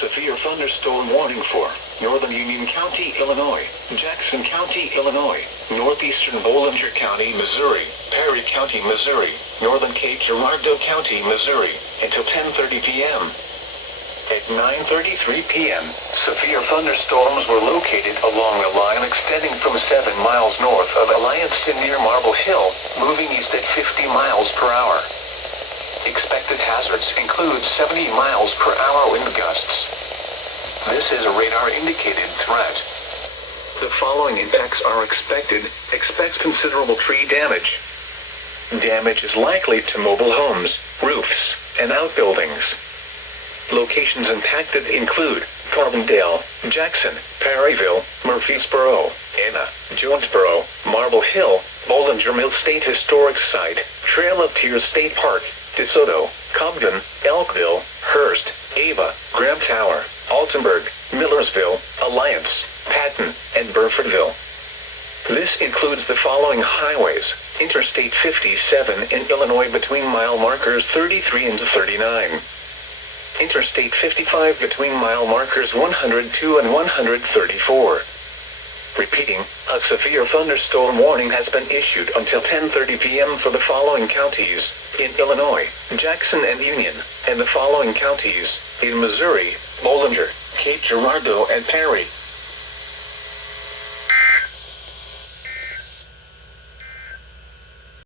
severe thunderstorm warning for Northern Union County, Illinois, Jackson County, Illinois, Northeastern Bollinger County, Missouri, Perry County, Missouri, Northern Cape Girardeau County, Missouri, until 10:30 p.m. At 9:33 p.m., severe thunderstorms were located along a line extending from 7 miles north of Alliance to near Marble Hill, moving east at 50 miles per hour. Expected hazards include 70 miles per hour wind gusts. This is a radar-indicated threat. The following impacts are expected. Expect considerable tree damage. Damage is likely to mobile homes, roofs, and outbuildings. Locations impacted include Carbondale, Jackson, Perryville, Murfreesboro, Anna, Jonesboro, Marble Hill, Bollinger Mill State Historic Site, Trail of Tears State Park, DeSoto, Cobden, Elkville, Hearst, Ava, Graham Tower, Altenburg, Millersville, Alliance, Patton, and Burfordville. This includes the following highways: Interstate 57 in Illinois between mile markers 33 and 39. Interstate 55 between mile markers 102 and 134. Repeating, a severe thunderstorm warning has been issued until 10:30 p.m. for the following counties in Illinois, Jackson and Union, and the following counties in Missouri, Bollinger, Cape Girardeau, and Perry.